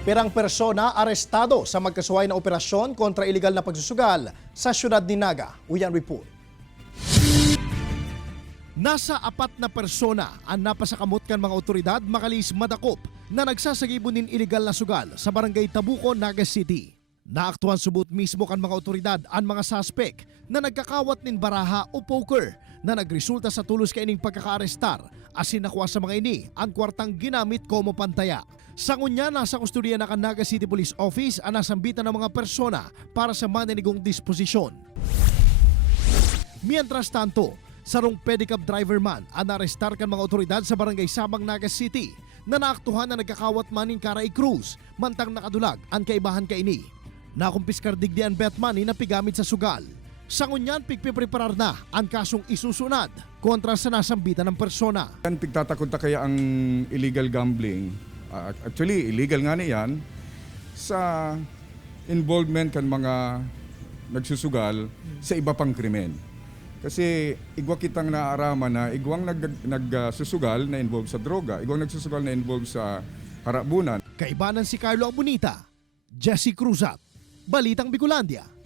Pirang persona arestado sa magkasuway na operasyon kontra iligal na pagsusugal sa syudad ni Naga. Uyan report. Nasa 4 na persona ang napasakamot kan mga otoridad makalis madakop na nagsasagibunin iligal na sugal sa barangay Tabuco, Naga City. Naaktuhan subot mismo kan mga otoridad ang mga suspek na nagkakawat nin baraha o poker na nagresulta sa tulos kaining pagkakaarestar asin nakuha sa mga ini ang kwartang ginamit como pantaya. Sa ngunya, nasa kustodiya na kan Naga City Police Office ang nasambitan ng mga persona para sa mananigong disposisyon. Mientras tanto, sarong pedicab driver man ang narestar kan mga otoridad sa barangay Sabang, Naga City na naaktuhan na nagkakawat maning Karay Cruz mantang nakadulag ang kaibahan kaini. Nakumpiskar digdi ang bet money na pigamit sa sugal. Sa ngunyan, pigpipreparar na ang kasong isusunad kontra sa nasambitan ng persona. Pigtatakot kaya ang illegal gambling, actually illegal nga niyan, sa involvement kan mga nagsusugal sa iba pang krimen. Kasi igwa kitang naaraman na igwang nagsusugal na involved sa droga, igwang nagsusugal na involved sa harabunan. Kaibanan si Carlo Abunita, Jesse Cruzat, Balitang Bicolandia.